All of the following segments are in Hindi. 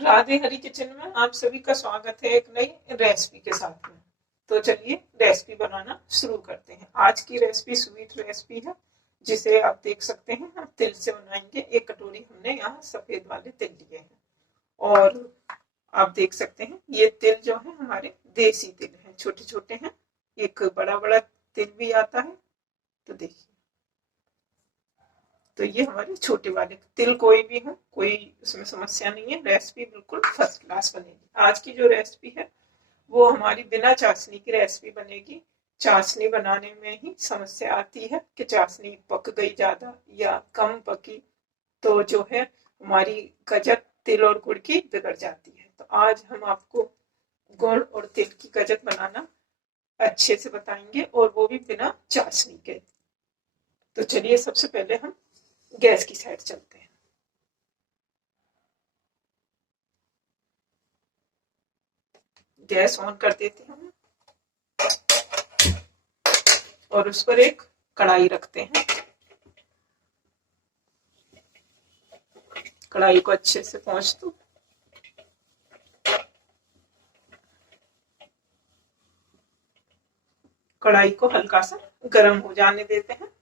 राधे हरी किचन में आप सभी का स्वागत है एक नई रेसिपी के साथ में। तो चलिए रेसिपी बनाना शुरू करते हैं। आज की रेसिपी स्वीट रेसिपी है, जिसे आप देख सकते हैं हम तिल से बनाएंगे। एक कटोरी हमने यहाँ सफेद वाले तिल लिए हैं और आप देख सकते हैं ये तिल जो है हमारे देसी तिल हैं, छोटे छोटे हैं। एक बड़ा बड़ा तिल भी आता है। तो देखिए, तो ये हमारे छोटे वाले तिल, कोई भी हो कोई उसमें समस्या नहीं है। रेसिपी बिल्कुल फर्स्ट क्लास बनेगी। आज की जो रेसिपी है वो हमारी बिना चाशनी की रेसिपी बनेगी। चाशनी बनाने में ही समस्या आती है कि चाशनी पक गई ज्यादा या कम पकी, तो जो है हमारी गजक तिल और गुड़ की बिगड़ जाती है। तो आज हम आपको गुड़ और तिल की गजक बनाना अच्छे से बताएंगे, और वो भी बिना चाशनी के। तो चलिए सबसे पहले हम गैस की साइड चलते हैं। गैस ऑन कर देते हैं और उस पर एक कढ़ाई रखते हैं। कढ़ाई को अच्छे से पोंछ दो। कढ़ाई को हल्का सा गर्म हो जाने देते हैं।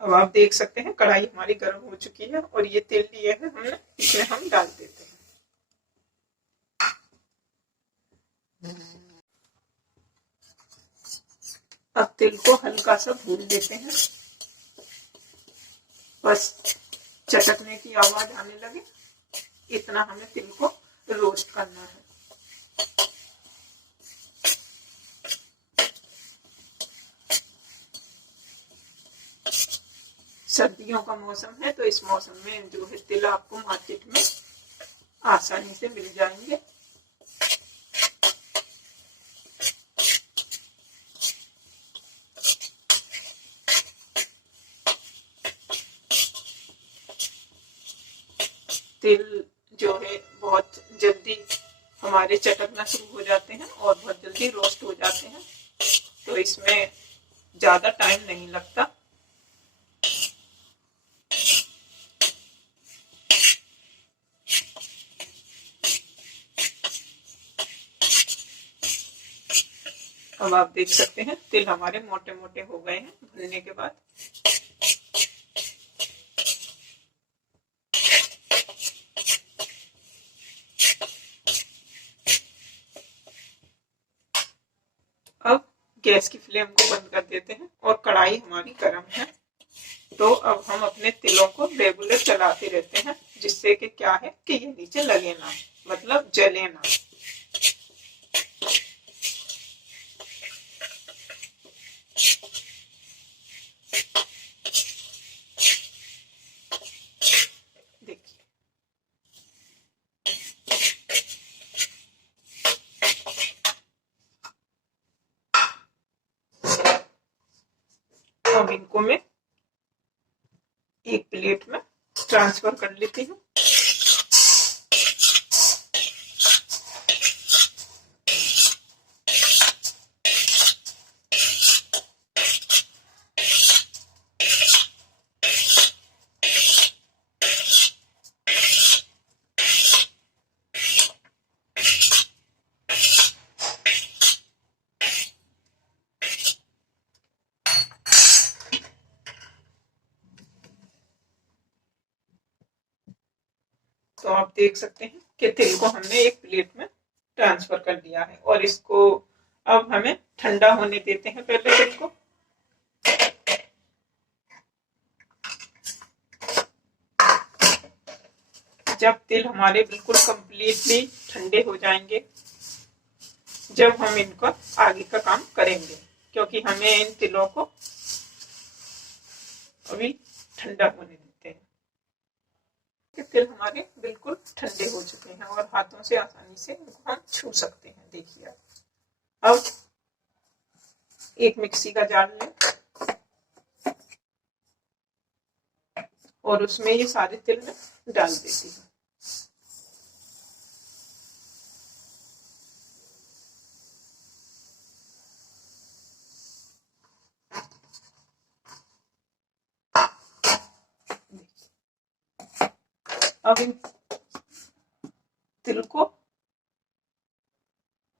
अब आप देख सकते हैं कढ़ाई हमारी गर्म हो चुकी है और ये तेल लिए है हमने, इसमें हम डाल देते हैं। अब तिल को हल्का सा भून देते हैं, बस चटकने की आवाज आने लगे इतना हमें तिल को रोस्ट करना है। सर्दियों का मौसम है, तो इस मौसम में जो है तिल आपको मार्केट में आसानी से मिल जाएंगे। तिल जो है बहुत जल्दी हमारे चटकना शुरू हो जाते हैं और बहुत जल्दी रोस्ट हो जाते हैं, तो इसमें ज्यादा टाइम नहीं लगता। अब आप देख सकते हैं तिल हमारे मोटे मोटे हो गए हैं भुनने के बाद। अब गैस की फ्लेम को बंद कर देते हैं और कढ़ाई हमारी गर्म है। तो अब हम अपने तिलों को रेगुलर चलाते रहते हैं, जिससे कि क्या है कि ये नीचे लगे ना, मतलब जले ना। देखिए, अब इनको मैं एक प्लेट में ट्रांसफर कर लेती हूँ। तो आप देख सकते हैं कि तिल को हमने एक प्लेट में ट्रांसफर कर दिया है और इसको अब हमें ठंडा होने देते हैं पहले तिल को। जब तिल हमारे बिल्कुल कंप्लीटली ठंडे हो जाएंगे, जब हम इनका आगे का काम करेंगे, क्योंकि हमें इन तिलों को अभी ठंडा होने देते हैं। कि तिल हमारे बिल्कुल ठंडे हो चुके हैं और हाथों से आसानी से इनको हम छू सकते हैं। देखिए, अब एक मिक्सी का जार लें और उसमें ये सारे तिल में डाल देती हूँ। अब इन तिल को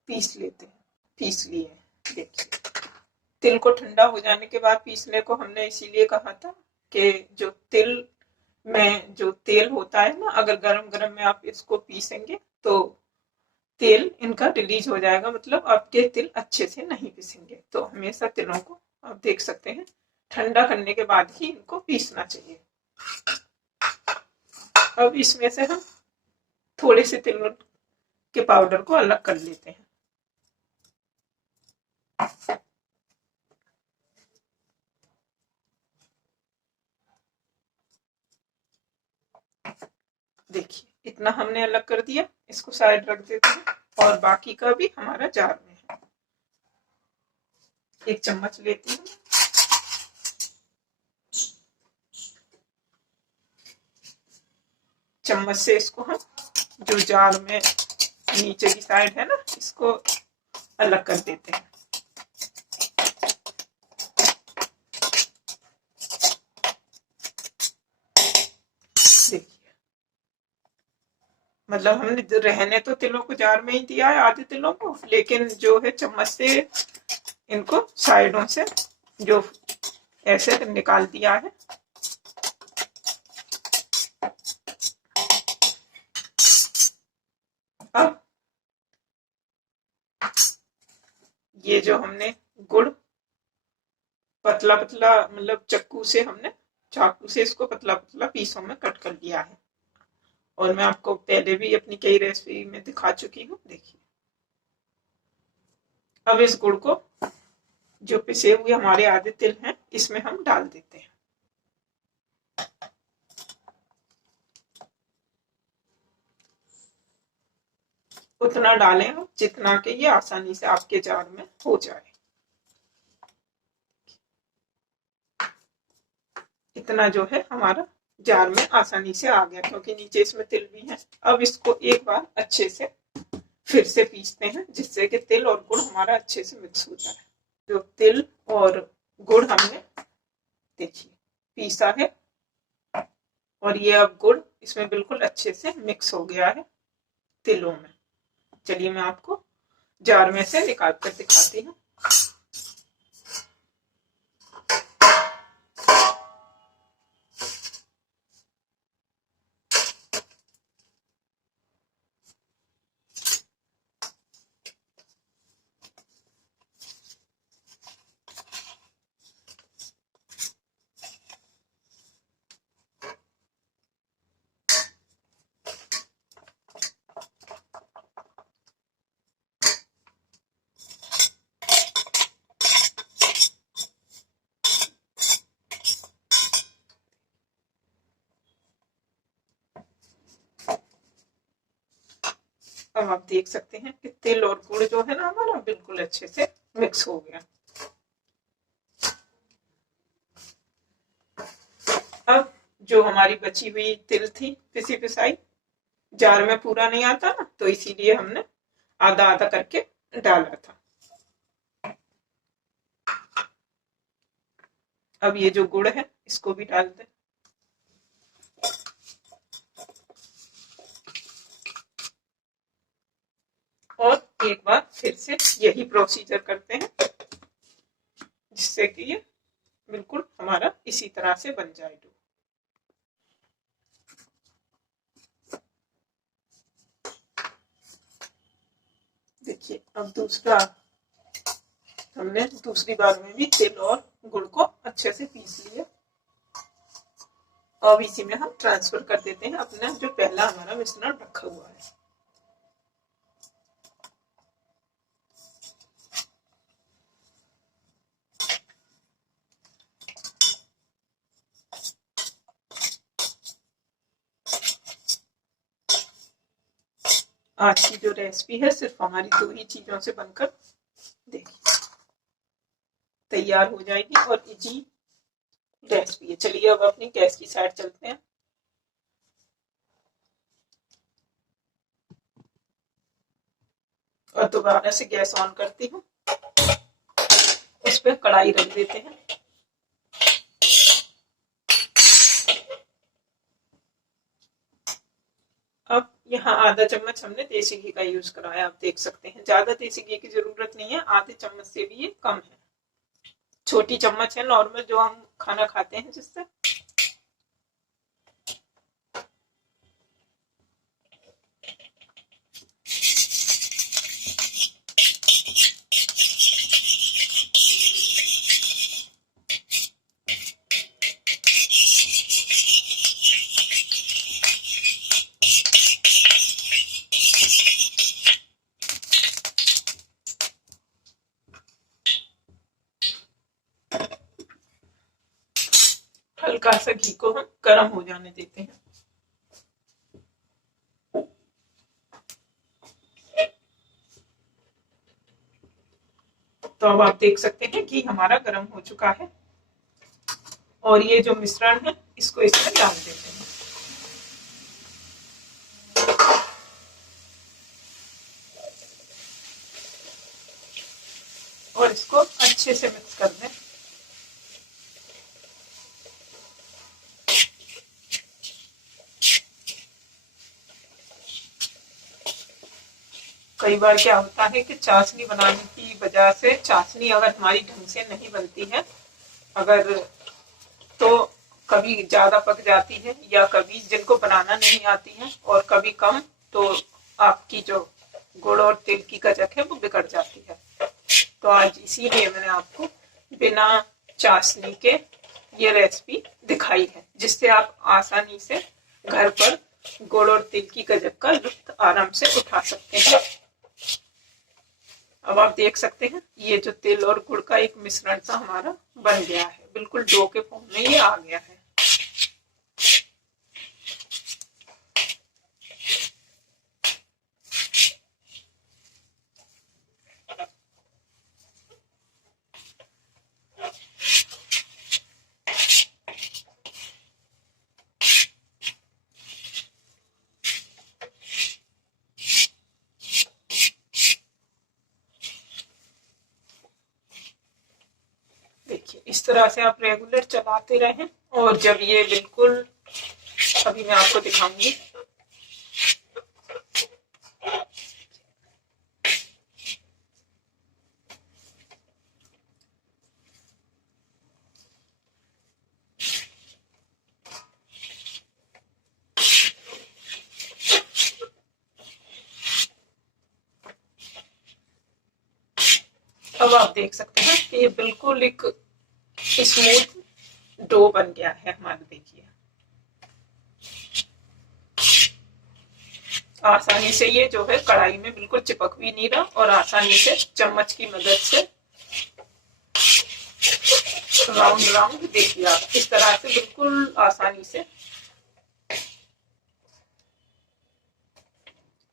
पीस लेते हैं। पीस लिए, देखिए तिल को ठंडा हो जाने के बाद पीसने को हमने इसीलिए कहा था कि जो तिल में जो तेल होता है ना, अगर गरम गरम में आप इसको पीसेंगे तो तेल इनका रिलीज हो जाएगा, मतलब आपके तिल अच्छे से नहीं पीसेंगे। तो हमेशा तिलों को आप देख सकते हैं ठंडा करने के बाद ही इनको पीसना चाहिए। अब इसमें से हम थोड़े से तिलों के पाउडर को अलग कर लेते हैं। देखिए इतना हमने अलग कर दिया, इसको साइड रख देते हैं और बाकी का भी हमारा जार में है। एक चम्मच लेती हूँ, चम्मच से इसको हम जो जार में नीचे की साइड है ना, इसको अलग कर देते हैं। देखिए मतलब हमने रहने तो तिलों को जार में ही दिया है, आधे तिलों को, लेकिन जो है चम्मच से इनको साइडों से जो ऐसे निकाल दिया है। अब ये जो हमने गुड़ पतला पतला, मतलब चाकू से इसको पतला पतला पीसों में कट कर लिया है, और मैं आपको पहले भी अपनी कई रेसिपी में दिखा चुकी हूँ। देखिए अब इस गुड़ को जो पिसे हुए हमारे आधे तिल हैं इसमें हम डाल देते हैं। उतना डालें हम जितना कि ये आसानी से आपके जार में हो जाए। इतना जो है हमारा जार में आसानी से आ गया, क्योंकि नीचे इसमें तिल भी है। अब इसको एक बार अच्छे से फिर से पीसते हैं, जिससे कि तिल और गुड़ हमारा अच्छे से मिक्स हो जाए। जो तिल और गुड़ हमने देखिए पीसा है, और ये अब गुड़ इसमें बिल्कुल अच्छे से मिक्स हो गया है तिलों में। चलिए मैं आपको जार में से निकाल कर दिखाती हूँ। अब आप देख सकते हैं कि तिल और गुड़ जो है ना हमारा बिल्कुल अच्छे से मिक्स हो गया। अब जो हमारी बची हुई तिल थी पिसी पिसाई, जार में पूरा नहीं आता ना, तो इसीलिए हमने आधा आधा करके डाला था। अब ये जो गुड़ है इसको भी डाल दें, और एक बार फिर से यही प्रोसीजर करते हैं, जिससे कि ये बिल्कुल हमारा इसी तरह से बन जाए डो। देखिए अब हमने दूसरी बार में भी तिल और गुड़ को अच्छे से पीस लिया। अब इसी में हम ट्रांसफर कर देते हैं अपना जो पहला हमारा मिश्रण रखा हुआ है। आज की जो रेसिपी है सिर्फ हमारी 2 ही चीजों से बनकर देखिए तैयार हो जाएगी, और इजी रेसिपी है। चलिए अब अपनी गैस की साइड चलते हैं। और दोबारा से गैस ऑन करती हूँ, उस पर कढ़ाई रख देते हैं। अब यहाँ आधा चम्मच हमने देसी घी का यूज करा है, आप देख सकते हैं। ज्यादा देसी घी की जरूरत नहीं है, आधे चम्मच से भी ये कम है। छोटी चम्मच है नॉर्मल जो हम खाना खाते हैं जिससे। हल्का सा घी को हम गर्म हो जाने देते हैं। तो अब आप देख सकते हैं घी हमारा गर्म हो चुका है और ये जो मिश्रण है इसको इसमें डाल देते हैं। और इसको अच्छे से मिक्स कर दें। कई बार क्या होता है कि चाशनी बनाने की वजह से चाशनी अगर हमारी ढंग से नहीं बनती है, अगर तो कभी ज्यादा पक जाती है या कभी जिनको बनाना नहीं आती है और कभी कम, तो आपकी जो गुड़ और तिल की गजक है वो बिगड़ जाती है। तो आज इसीलिए मैंने आपको बिना चाशनी के ये रेसिपी दिखाई है, जिससे आप आसानी से घर पर गुड़ और तिल की गजक का लुत्फ आराम से उठा सकते हैं। अब आप देख सकते हैं ये जो तिल और गुड़ का एक मिश्रण सा हमारा बन गया है, बिल्कुल डो के फॉर्म में ये आ गया है। देखिए इस तरह से आप रेगुलर चलाते रहें और जब ये बिल्कुल, अभी मैं आपको दिखाऊंगी, अब आप देख सकते हैं कि ये बिल्कुल एक स्मूथ डो बन गया है हमारा। देखिए आसानी से ये जो है कढ़ाई में बिल्कुल चिपक भी नहीं रहा और आसानी से चम्मच की मदद से राउंड राउंड देखिए आप इस तरह से बिल्कुल आसानी से।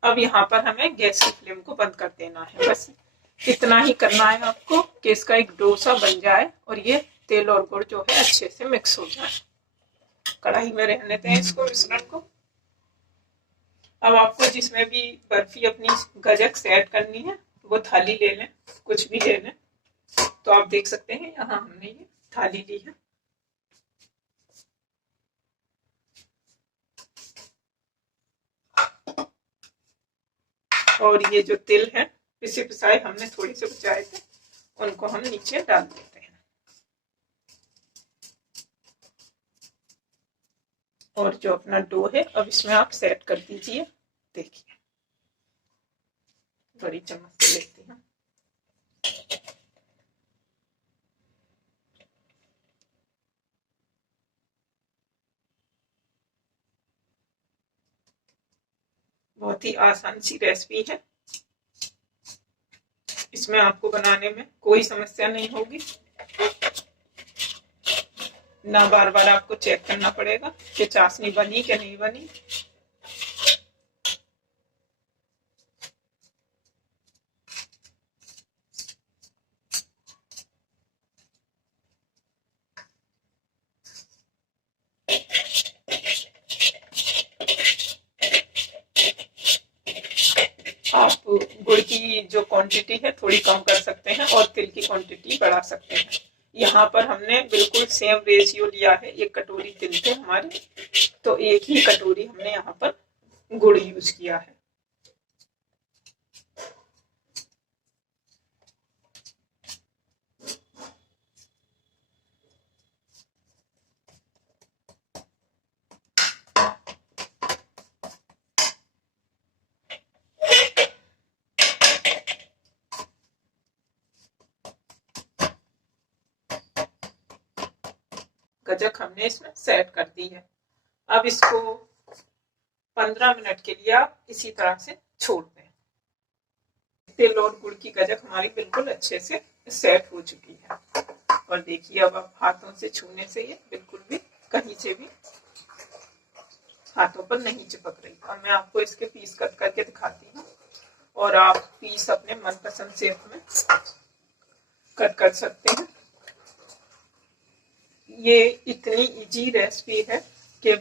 अब यहाँ पर हमें गैस की फ्लेम को बंद कर देना है, बस इतना ही करना है आपको कि इसका एक डोसा बन जाए और ये तेल और गुड़ जो है अच्छे से मिक्स हो जाए। कढ़ाई में रहने दें इसको, मिश्रण को। अब आपको जिसमें भी बर्फी अपनी गजक सेट करनी है वो थाली ले लें, कुछ भी ले लें। तो आप देख सकते हैं यहाँ हमने ये थाली ली है। और ये जो तिल है पिसे पिसाए हमने थोड़ी से बचाए थे, उनको हम नीचे डाल देते हैं। और जो अपना डो है अब इसमें आप सेट कर दीजिए। देखिए बड़ी चम्मच से लेती हूँ। बहुत ही आसान सी रेसिपी है, इसमें आपको बनाने में कोई समस्या नहीं होगी, ना बार बार आपको चेक करना पड़ेगा कि चाशनी बनी कि नहीं बनी। आप गुड़ की जो क्वांटिटी है थोड़ी कम कर सकते हैं और तिल की क्वांटिटी बढ़ा सकते हैं। यहाँ पर हमने बिल्कुल सेम रेशियो लिया है, एक कटोरी तिल थे हमारे, तो एक ही कटोरी हमने यहाँ पर गुड़ यूज किया है। गजक हमने इसमें सेट कर दी है। अब इसको 15 मिनट के लिए आप इसी तरह से छोड़ दें। तिल और गुड़ की गजक हमारी बिल्कुल अच्छे से सेट हो चुकी है। और देखिए अब आप हाथों से छूने से ये बिल्कुल भी कहीं से भी हाथों पर नहीं चिपक रही। और मैं आपको इसके पीस कट करके दिखाती हूँ और आप पीस अपने मनपसंद शेप में कट कर सकते हैं। ये इतनी इजी रेसिपी है कि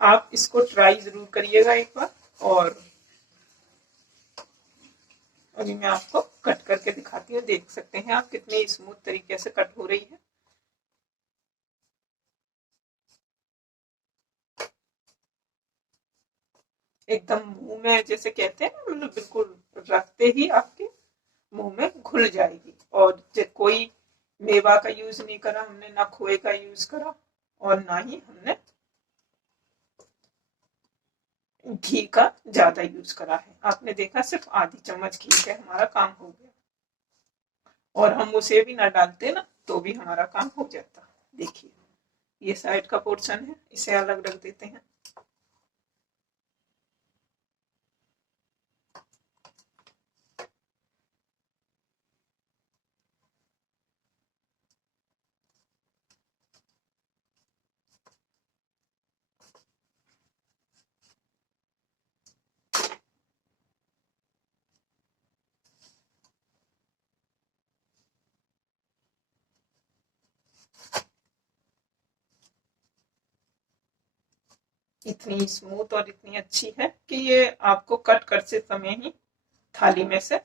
आप इसको ट्राई जरूर करिएगा एक बार। और अभी मैं आपको कट करके दिखाती हूँ, देख सकते हैं आप कितनी स्मूथ तरीके से कट हो रही है। एकदम मुंह में जैसे कहते हैं मतलब बिल्कुल रखते ही आपके मुंह में घुल जाएगी। और कोई मेवा का यूज नहीं करा हमने, ना खोए का यूज करा और ना ही हमने घी का ज्यादा यूज करा है। आपने देखा सिर्फ आधी चम्मच घी से हमारा काम हो गया। और हम उसे भी ना डालते ना तो भी हमारा काम हो जाता। देखिए ये साइड का पोर्शन है, इसे अलग रख देते हैं। इतनी स्मूथ और इतनी अच्छी है कि ये आपको कट करते समय ही थाली में से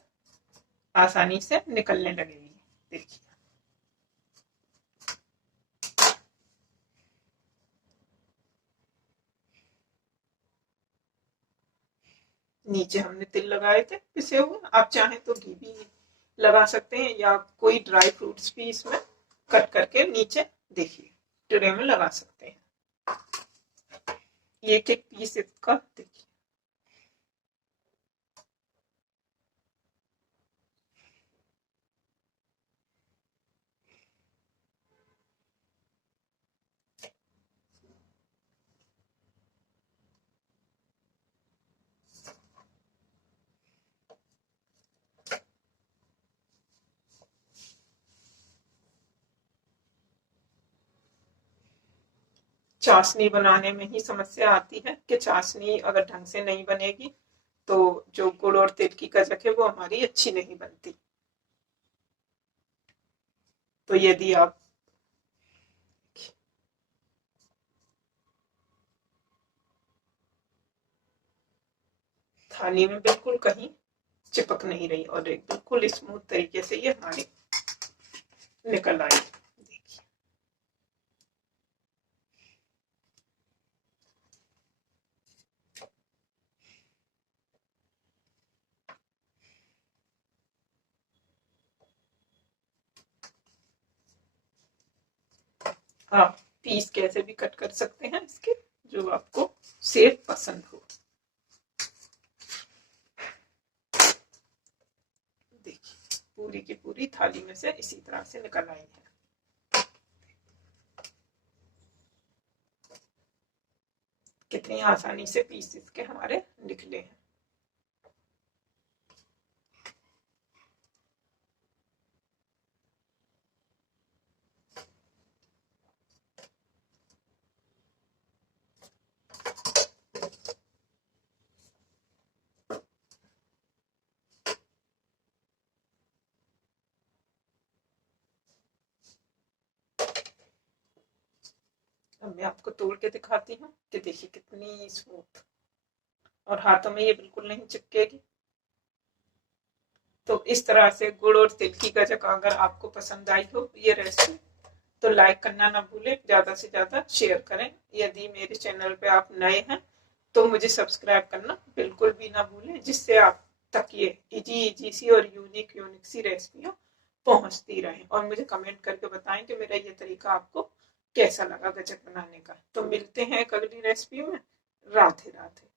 आसानी से निकलने लगेगी। देखिए नीचे हमने तिल लगाए थे पिसे हुए, आप चाहें तो घी भी लगा सकते हैं या कोई ड्राई फ्रूट्स भी इसमें कट करके नीचे देखिए ट्रे में लगा सकते हैं। एक एक पीस इसका देखिए। चाशनी बनाने में ही समस्या आती है कि चाशनी अगर ढंग से नहीं बनेगी तो जो गुड़ और तिल की गजक है वो हमारी अच्छी नहीं बनती। तो यदि आप थाली में बिल्कुल कहीं चिपक नहीं रही और एक बिल्कुल स्मूथ तरीके से ये हमारी निकल आई। देखिए आप पीस कैसे भी कट कर सकते हैं इसके, जो आपको शेप पसंद हो। देखिए पूरी की पूरी थाली में से इसी तरह से निकल आई है। कितनी आसानी से पीस इसके हमारे निकले हैं। अब मैं आपको तोड़ के दिखाती हूँ कि देखिए कितनी स्मूथ और हाथों में ये बिल्कुल नहीं चिपकेगी। तो इस तरह से गुड़ और तिल की गजक अगर आपको पसंद आई हो ये रेसिपी तो लाइक करना ना भूलें, ज़्यादा से ज़्यादा शेयर करें। यदि मेरे चैनल पे आप नए हैं तो मुझे सब्सक्राइब करना बिल्कुल भी ना भूलें, जिससे आप तक ये इजी सी और यूनिक यूनिक सी रेसिपियाँ पहुंचती रहें। और मुझे कमेंट करके बताएं कि मेरा ये तरीका आपको कैसा लगा गजक बनाने का। तो मिलते हैं एक अगली रेसिपी में। राधे राधे।